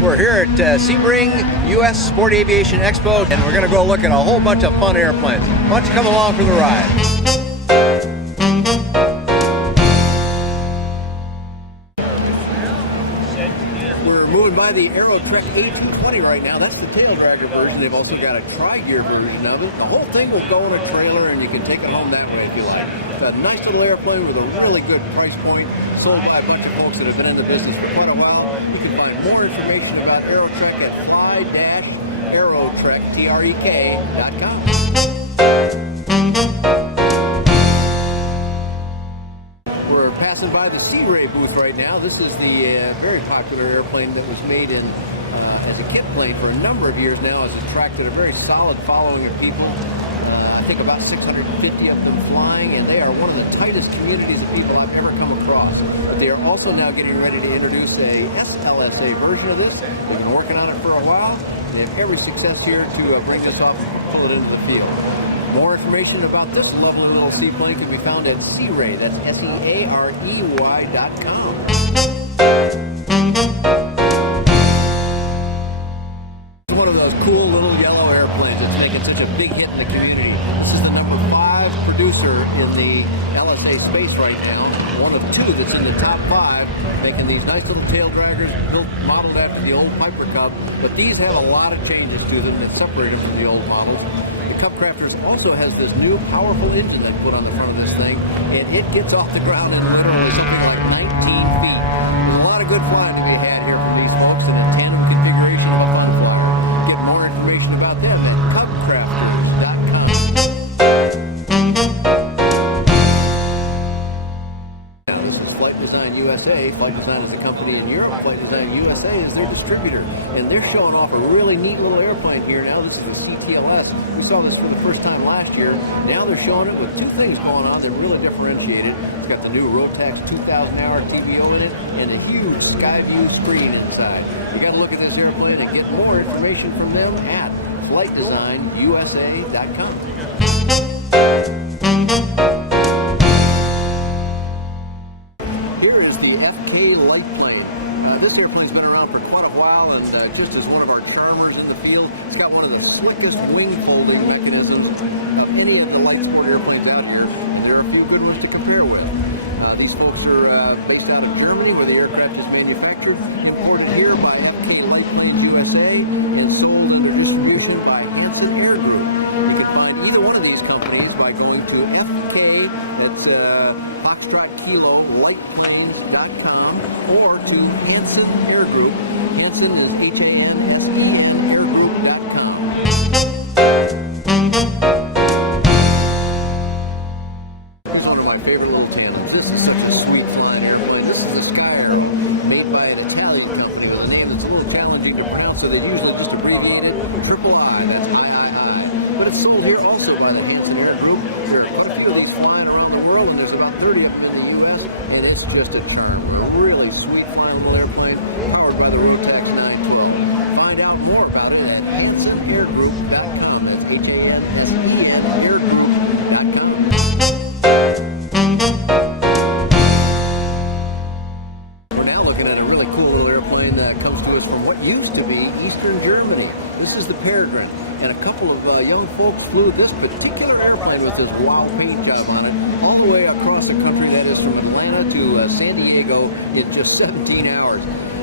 We're here at Sebring U.S. Sport Aviation Expo, and we're going to go look at a whole bunch of fun airplanes. Why don't you come along for the ride? We're moving by the Aerotrek 1820 right now. That's the tail dragger version. They've also got a tri-gear version of it. The whole thing will go in a trailer, and you can take it home that way if you like. It's a nice little airplane with a really good price point, sold by a bunch of folks that have been in the business for quite a while. You can find more information about Aerotrek at fly-aerotrek.com. We're passing by the Sea Ray booth right now. This is the very popular airplane that was made in as a kit plane for a number of years now. Has attracted a very solid following of people. I think about 650 of them flying, and they are one of the tightest communities of people I've ever come across. But they are also now getting ready to introduce a SLSA version of this. They've been working on it for a while. They have every success here to bring this off and pull it into the field. More information about this lovely little seaplane can be found at SeaRay. That's SeaRey.com. It's one of those cool little yellow airplanes that's making such a big hit in the community. This is the number 5 producer in the LSA space right now. One of 2 that's in the top 5, making these nice little tail draggers built, modeled after the old Piper Cub. But these have a lot of changes to them that separate them from the old models. The Cub Crafters also has this new powerful engine they put on the front of this thing, and it gets off the ground in literally something like 19 feet. There's a lot of good flying to be had here from these folks in a tandem configuration of a fun flyer. Get more information about them at cubcrafters.com. Now, this is Flight Design USA. Flight Design is a company in Europe. Flight Design USA is their distributor, and they're showing off a really neat little airplane here now. This is a CTLS. We saw this for the first time last year. Now they're showing it with 2 things going on that really differentiate it. It's got the new Rotax 2000-hour TBO in it and a huge sky view screen inside. You got to look at this airplane and get more information from them at flightdesignusa.com. Here is the FK light plane. This airplane's been around for quite a while, and just as one of our charmers in the field, it's got one of the slickest wing folding mechanisms of any of the light sport airplanes out here. There are a few good ones to compare with. These folks are based out of Germany, where the aircraft is manufactured, imported here by FK Light Planes USA, and sold under distribution by Hanson Air Group. You can find either one of these companies by going to FK, that's Foxtrot Kilo, lightplanes.com, or to Hanson Air Group. Hanson is Hansen, airgroup.com. This is one of my favorite little tandems. This is such a sweet flying airplane. This is a Skyer made by an Italian company with a name that's a little challenging to pronounce, so they usually just abbreviate it triple I. That's I. But it's sold here also by the Hanson Air Group. There are a few of these flying around the world, and there's about 30 of them in the U.S., and it's just a charm. A really sweet flyable airplane powered by the Rotax 912. Find out more about it at hansenairgroup.com. That's Hansen airgroup.com. We're now looking at a really cool little airplane that comes to us from what used to be Eastern Germany. This is the Peregrine, and a couple of young folks flew this particular airplane with this wow paint job on it all the way across the country. That is from Atlanta to San Diego in just 17 hours.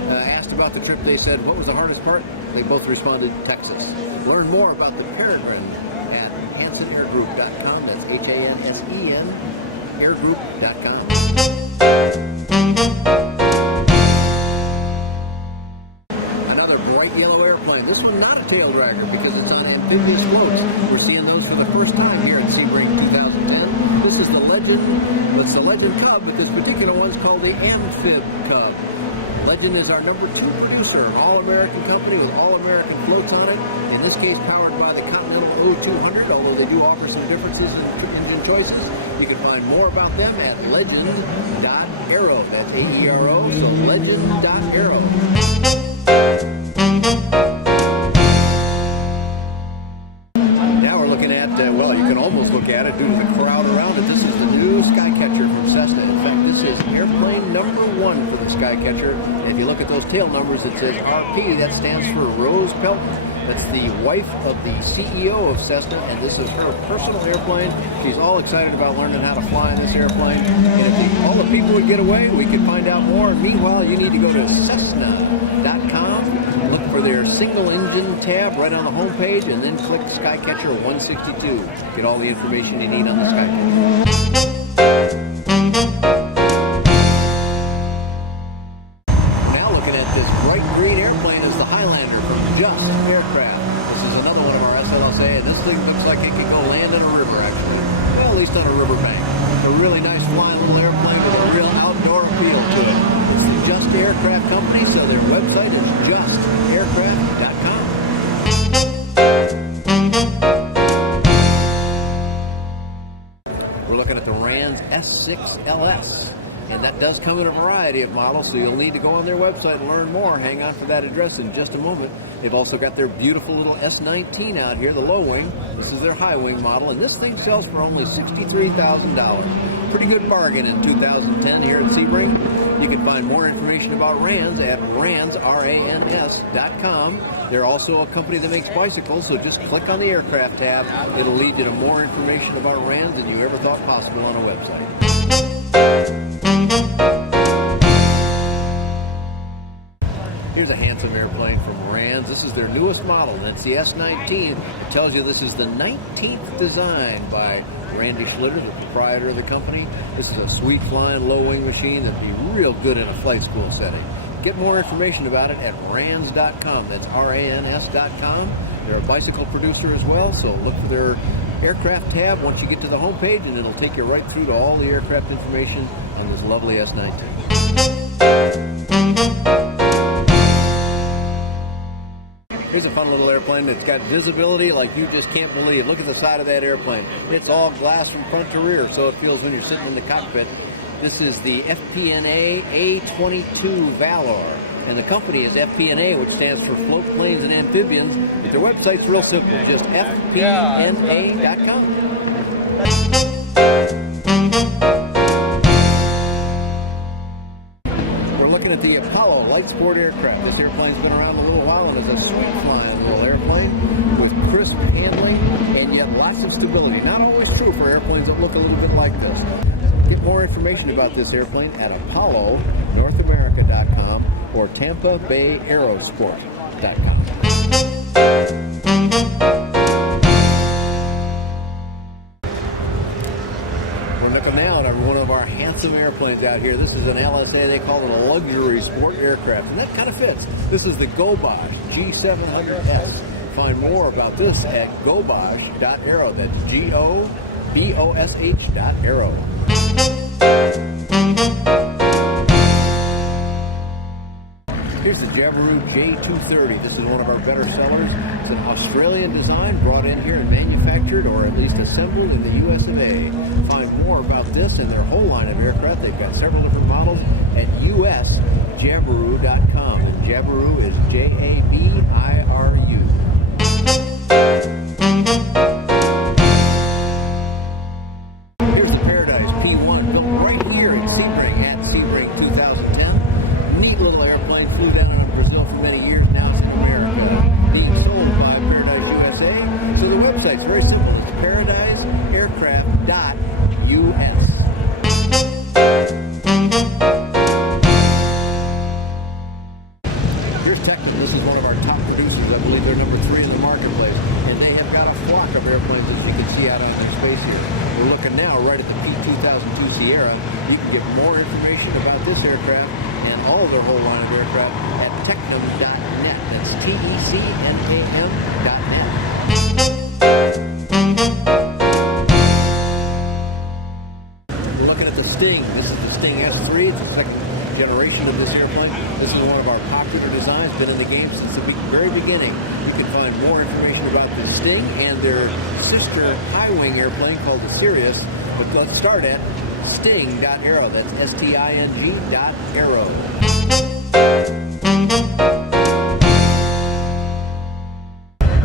Asked about the trip, they said, what was the hardest part? They both responded, Texas. Learn more about the Peregrine at hansenairgroup.com. That's Hansen airgroup.com. Bright yellow airplane. This one not a tail dragger because it's on amphibious floats. We're seeing those for the first time here at Sebring 2010. This is the Legend. Well, it's the Legend Cub, but this particular one's called the Amphib Cub. Legend is our number 2 producer, an all-American company with all-American floats on it. In this case, powered by the Continental O200, although they do offer some differences in engine choices. You can find more about them at legend.aero. That's AERO, so legend.aero. Now we're looking at, well, you can almost look at it due to the crowd around it. This is the new Skycatcher from Cessna. In fact, this is airplane number 1 for the Skycatcher. And if you look at those those tail numbers, it says RP. That stands for Rose Pelton. That's the wife of the CEO of Cessna, and this is her personal airplane. She's all excited about learning how to fly in this airplane. And if all the people would get away, we could find out more. Meanwhile, you need to go to Cessna.com, look for their single engine tab right on the home page, and then click Skycatcher 162. Get all the information you need on the Skycatcher. Green airplane is the Highlander from Just Aircraft. This is another one of our SLSA, and this thing looks like it can go land in a river, actually. Well, at least on a riverbank. A really nice flying little airplane with a real outdoor feel to it. It's the Just Aircraft company, so their website is justaircraft.com. We're looking at the Rans S6LS. And that does come in a variety of models, so you'll need to go on their website and learn more. Hang on for that address in just a moment. They've also got their beautiful little S19 out here, the low wing. This is their high wing model, and this thing sells for only $63,000. Pretty good bargain in 2010 here at Sebring. You can find more information about Rans at rans.com. They're also a company that makes bicycles, so just click on the aircraft tab. It'll lead you to more information about Rans than you ever thought possible on a website. Here's a handsome airplane from Rans. This is their newest model, and it's the S19. It tells you this is the 19th design by Randy Schlitter, the proprietor of the company. This is a sweet flying low wing machine that'd be real good in a flight school setting. Get more information about it at rans.com. That's RANS.com. They're a bicycle producer as well, so look for their aircraft tab once you get to the homepage, and it'll take you right through to all the aircraft information on this lovely S19. Here's a fun little airplane that's got visibility like you just can't believe. Look at the side of that airplane. It's all glass from front to rear, so it feels when you're sitting in the cockpit. This is the FP&A A22 Valor, and the company is FP&A, which stands for Float Planes and Amphibians. But their website's real simple, just fpna.com. At the Apollo light sport aircraft. This airplane's been around a little while and is a sweet flying little airplane with crisp handling and yet lots of stability. Not always true for airplanes that look a little bit like this. Get more information about this airplane at ApolloNorthAmerica.com or TampaBayAerosport.com. We're looking now at one of our handsome airplanes out here. This is an LSA. They call it a luxury sport aircraft, and that kind of fits. This is the Gobosh G700S. Find more about this at gobosh.aero. That's GOBOSH.aero. Here's the Jabiru J230. This is one of our better sellers. It's an Australian design brought in here and manufactured, or at least assembled in the US of A. Find more about this and their whole line of aircraft. They've got several different models at usjabiru.com. And Jabiru is Jabiru. Here's the Paradise P1, built right here in Sebring at Sebring 2010. Neat little airplane, flew down in Brazil for many years, now it's in America. Being sold by Paradise USA. So the website's very simple. It's paradiseraircraft.us. Here's Technic. This is one of our top producers. I believe they're number 3 in the marketplace. And they have got a flock of airplanes that you can see out on their space here. We're looking now right at the P2002 Sierra. You can get more information about this aircraft and all of their whole line of aircraft at technam.net. That's TECNAM.net. We're looking at the Sting. This is the Sting S3. It's the second generation of this airplane. This is one of our popular designs, been in the game since the very beginning. You can find more information about the Sting and their sister high-wing airplane called the Sirius. But let's start at sting.aero. That's STING.aero.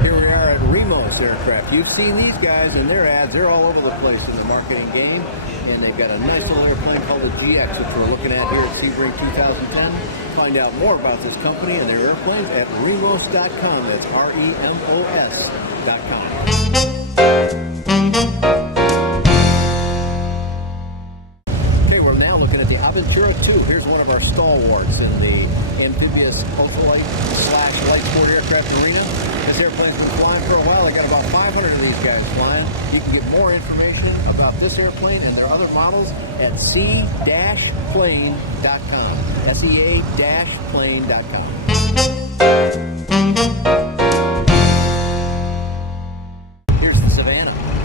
Here we are at Remos Aircraft. You've seen these guys and their ads. They're all over the place in the marketing game, and they've got a nice little airplane called the GX, which we're looking at here at Sebring 2010. Find out more about this company and their airplanes at remos.com. That's REMOS.com. Aventura 2. Here's one of our stalwarts in the amphibious ultralight / light sport aircraft arena. This airplane's been flying for a while. They got about 500 of these guys flying. You can get more information about this airplane and their other models at sea-plane.com. SEA-plane.com.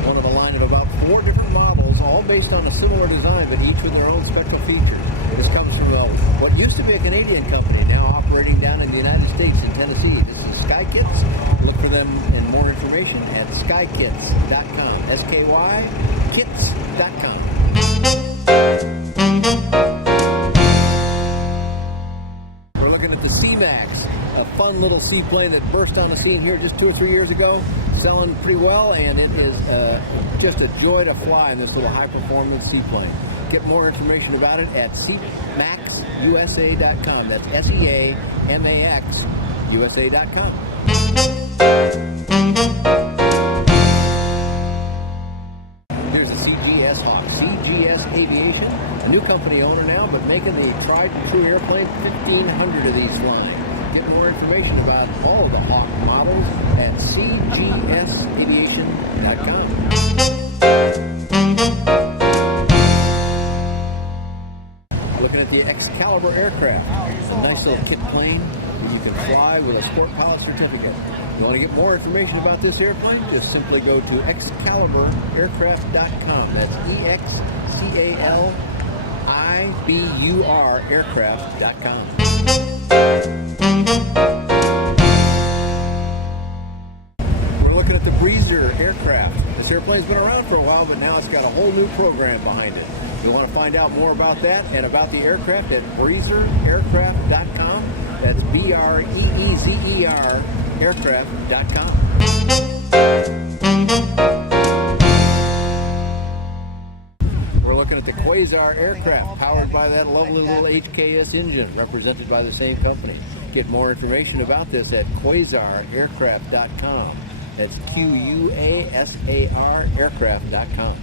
One of a line of about 4 different models, all based on a similar design, but each with their own special features. This comes from what used to be a Canadian company, now operating down in the United States in Tennessee. This is SkyKits. Look for them and more information at skykits.com. SKY-kits.com. We're looking at the C-Max, a fun little seaplane that burst on the scene here just 2 or 3 years ago. Selling pretty well, and it is just a joy to fly in this little high-performance seaplane. Get more information about it at cmaxusa.com. That's SEAMAX USA.com. Here's the CGS Hawk. CGS Aviation, new company owner now, but making the tried and true airplane. 1,500 of these flying. Get more information about all of the Hawk models at cgsaviation.com. Looking at the Excalibur aircraft. A nice little kit plane that you can fly with a Sport Pilot certificate. You want to get more information about this airplane? Just simply go to excaliburaircraft.com. That's EXCALIBUR aircraft.com. Looking at the Breezer aircraft. This airplane's been around for a while, but now it's got a whole new program behind it. You want to find out more about that and about the aircraft at breezeraircraft.com. That's BREEZER aircraft.com. We're looking at the Quasar aircraft, powered by that lovely little HKS engine, represented by the same company. Get more information about this at quasaraircraft.com. That's QUASAR aircraft.com.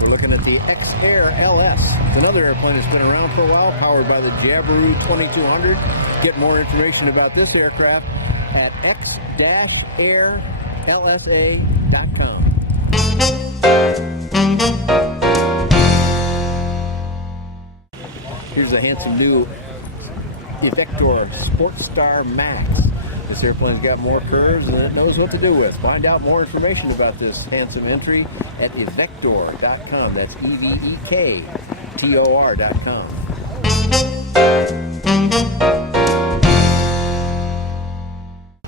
We're looking at the X-Air LS. It's another airplane that's been around for a while, powered by the Jabiru 2200. Get more information about this aircraft at x-airlsa.com. Here's a handsome new Evector Sportstar Max. This airplane's got more curves than it knows what to do with. Find out more information about this handsome entry at evector.com. That's EVEKTOR.com.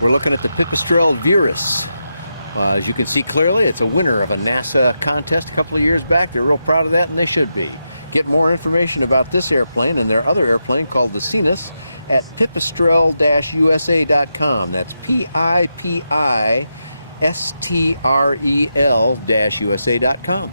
We're looking at the Pipistrel Virus. As you can see clearly, it's a winner of a NASA contest a couple of years back. They're real proud of that, and they should be. Get more information about this airplane and their other airplane called the Cetus at pipistrel-usa.com. That's PIPISTREL-USA.com.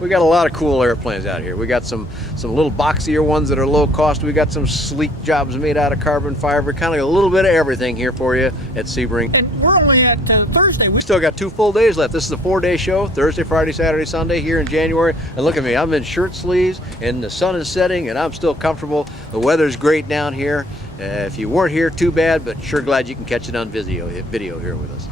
We got a lot of cool airplanes out here. We got some little boxier ones that are low cost. We got some sleek jobs made out of carbon fiber. Kind of a little bit of everything here for you at Sebring. And we're only at Thursday. We still got 2 full days left. This is a 4-day show, Thursday, Friday, Saturday, Sunday here in January. And look at me, I'm in shirt sleeves and the sun is setting and I'm still comfortable. The weather's great down here. If you weren't here, too bad, but sure glad you can catch it on video here with us.